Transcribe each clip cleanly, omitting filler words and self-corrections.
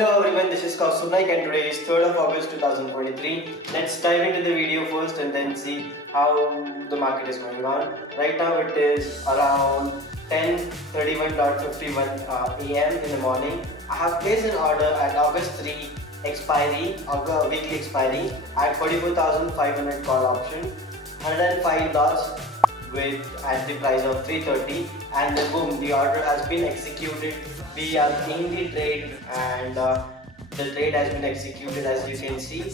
Hello everyone, this is Kaustubh Naik and today is 3rd of August 2023. Let's dive into the video first and then see how the market is going on. Right now it is around 10:31.51 am in the morning. I have placed an order at August 3 expiry, weekly expiry at 44,500 call option, 105 lots with at the price of 330, and then boom, the order has been executed. We are in the trade and the trade has been executed as you can see.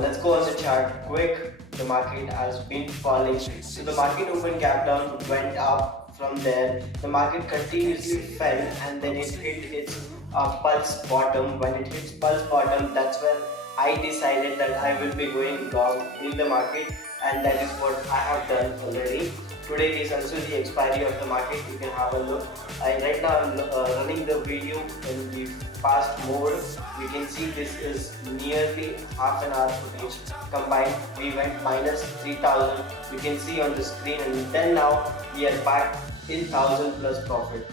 Let's go on the chart quick. The market has been falling, so the market open gap down, went up from there. The market continuously fell and then it hit its pulse bottom. When it hits pulse bottom, that's when I decided that I will be going long in the market, and that is what I have done already. Today is also the expiry of the market. You can have a look. Right now I'm running the video in the fast mode. We can see this is nearly half an hour footage combined. We went minus 3000. You can see on the screen, and then now we are back in 1000 plus profit.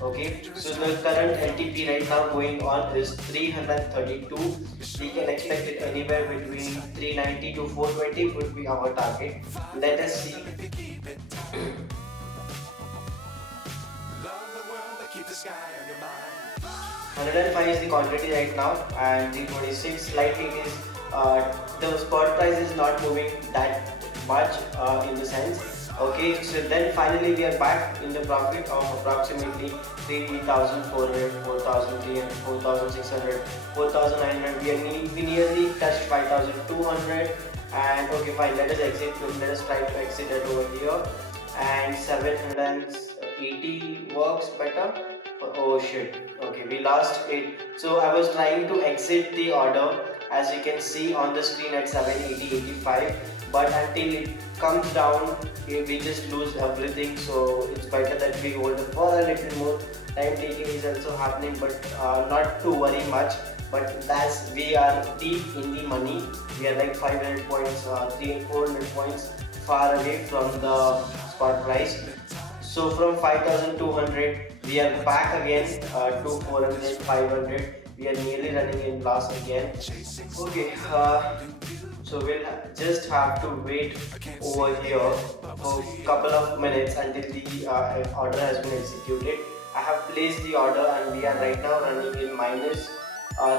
Okay, so the current LTP right now going on is 332. We can expect it anywhere between 390 to 420 would be our target. Let us see. 105 is the quantity right now, and 326 slightly it is. The spot price is not moving that much in the sense. Okay, so then finally we are back in the profit of approximately 3,400, 4,300, 4,600, 4,900. We nearly touched 5,200, and okay fine, let us exit. Let us try to exit it over here, and 780 works better. Oh shit, okay, we lost it. So I was trying to exit the order, as you can see on the screen, at 780.85, but until it comes down we just lose everything. So it's better that we hold for a little more. Time taking is also happening, but not to worry much. But as we are deep in the money, we are like 500 points, 300 and 400 points far away from the spot price. So from 5,200 we are back again to 400, 500. We are nearly running in loss again. Okay, so we'll just have to wait over here for a couple of minutes until the order has been executed. I have placed the order and we are right now running in minus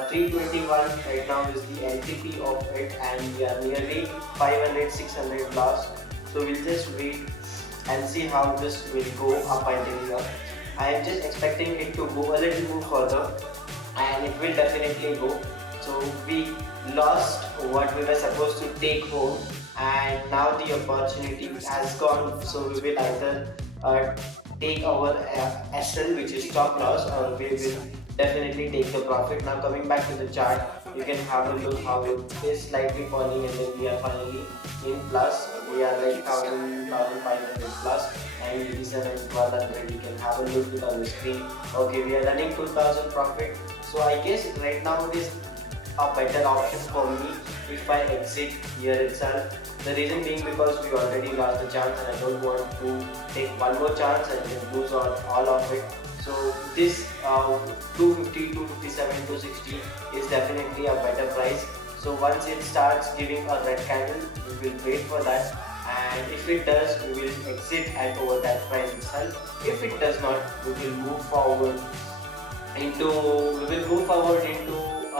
321. Right now is the LTP of it, and we are nearly 500, 600 loss. So we'll just wait and see how this will go up until here. I am just expecting it to go a little more further, and it will definitely go. So we lost what we were supposed to take home, and now the opportunity has gone. So we will either take our SL, which is stop loss, or we will definitely take the profit. Now coming back to the chart, you can have a look how it is slightly falling, and then we are finally in plus. We are like 1,500 plus, and 87 and 1,200. You can have a look at on the screen. Okay, we are running 2,000 profit. So I guess right now it is a better option for me if I exit here itself. The reason being because we already lost the chance, and I don't want to take one more chance and then lose all of it. So this 250, 257, 260 is definitely a better price. So once it starts giving a red candle, we will wait for that, and if it does, we will exit at over that price itself. If it does not, we will move forward into a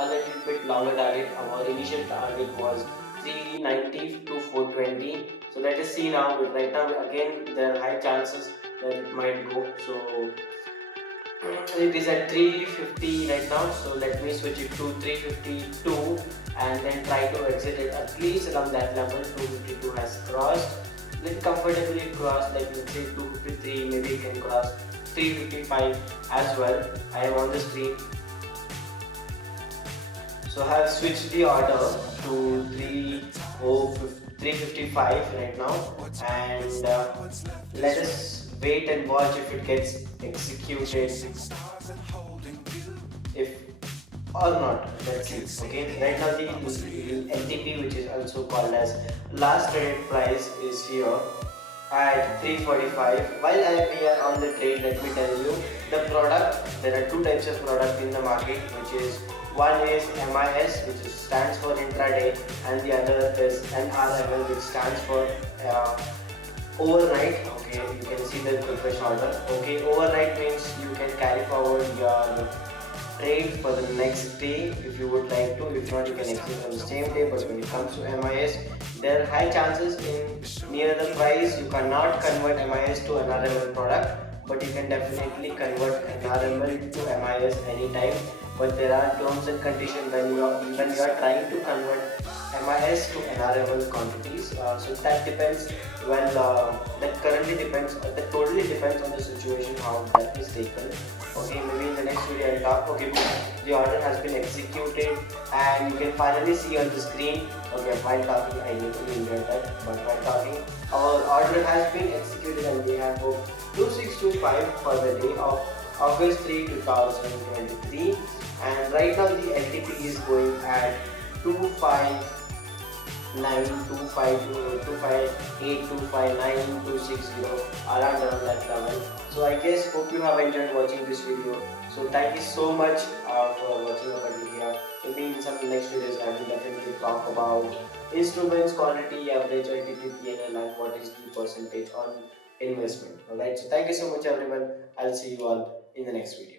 little bit longer target. Our initial target was 390 to 420. So let us see now. Right now again there are high chances that it might go. So it is at 350 right now, so let me switch it to 352 and then try to exit it at least around that level. 252 has crossed, let comfortably cross, like let's say 253, maybe you can cross 355 as well. I am on the screen, so I have switched the order to 355 right now, and let us wait and watch if it gets executed, if or not. Let's see. Okay, right now the LTP, which is also called as last traded price, is here at 345. While we are on the trade, let me tell you the product. There are two types of product in the market, which is One is MIS, which stands for intraday, and the other is NRML, which stands for uh, overnight. Okay, you can see the preparation order. Okay, overnight means you can carry forward your trade for the next day if you would like to. If not, you can exit on the same day. But when it comes to MIS, there are high chances in near the price you cannot convert MIS to an RML product, but you can definitely convert an RML to MIS anytime. But there are terms and conditions when you are trying to convert MIS to NRML quantities. So that depends. Well, that currently depends. That totally depends on the situation how that is taken. Okay, maybe in the next video I'll talk. Okay, the order has been executed, and you can finally see on the screen. Okay, while talking, I literally enjoyed that. But while talking, our order has been executed, and we have booked 2625 for the day of August 3, 2023. And right now the LTP is going at 259258259260 around that level. So I guess hope you have enjoyed watching this video. So thank you so much for watching our video. Maybe in some next videos I will definitely talk about instruments, quality, average LTP, PNL, and what is the percentage on investment. Alright, so thank you so much everyone. I'll see you all in the next video.